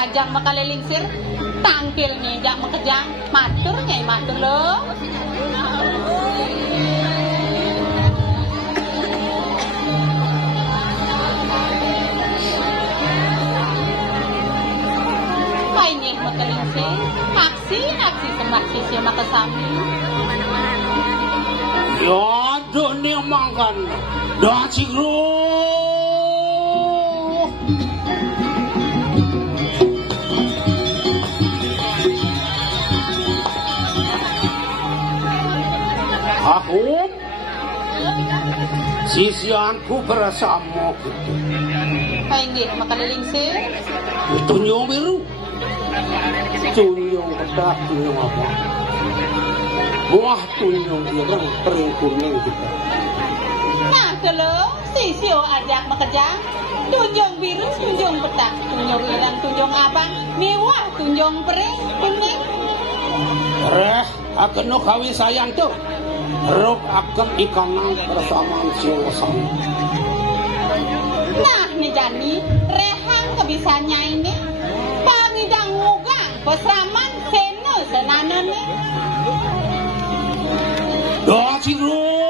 diajang makalilingsir tangkil nih jak makejang matur nyai matur lo mainnya makalingsir aksi sembah sisi makasami ya dunia makan dah cikru aku sisianku bersama gitu pengen makalilingsir tunyong biru tunyong pedak tunyong apa buah tunyong ireng kering kuning gitu nah kalau sisio ajak makejang tunjong biru tunjong pedak tunjong ireng tunjong abang mewah tunjong kering kuning akan no kawi sayang tuh rok akan ikanang bersama siang. Nah, nih Jani, rehang kebisanya ini pangidang mugang pesaman seno senanon nih. Dah cikru.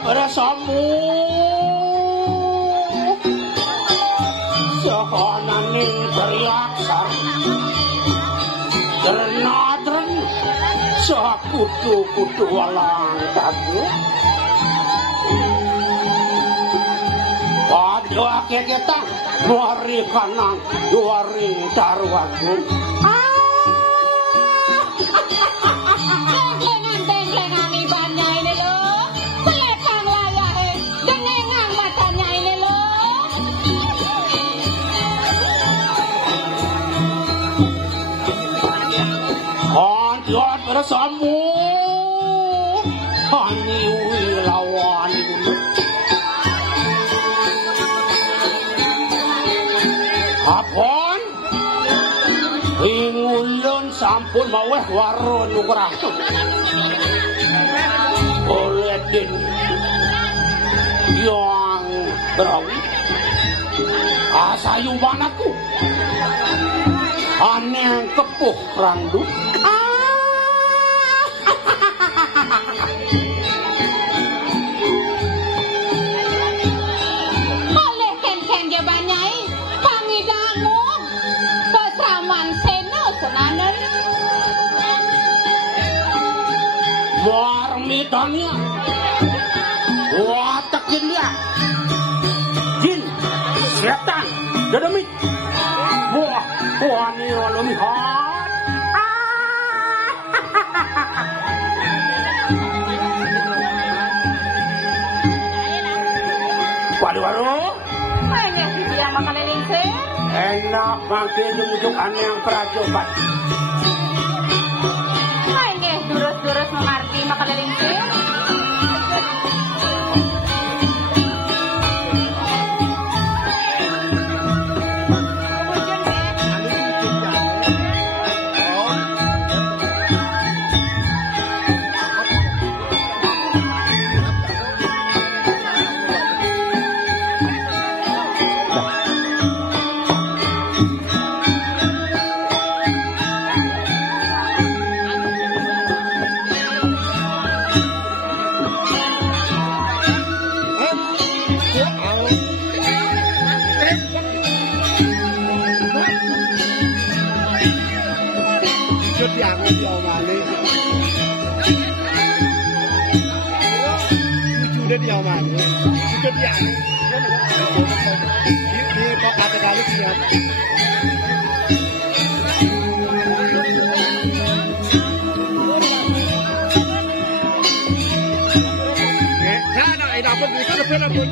Bersama sekonaning teriaksar dernadren sakutu-kutu walang tadu pada keketang muari kanang duari darwagung bersama Hani Wilawan apon ingulun sampun maweh warun nukrang oleh din yang berawi asayumanku aneh kepuh randut oleh ken-ken dia banyai pangidangu pesaman seno senanon warmitanya watakin dia jin setan dadamit buah wani walumi Waduh. Hanya dia makalilinsir. Enak makin nunjuk aneh yang peracoban. Hanya durus-durus mengerti makalilinsir. Dia mana? Sudah dia. Ini kok ada kali siap. Nah, ini dapat itu dapat pun.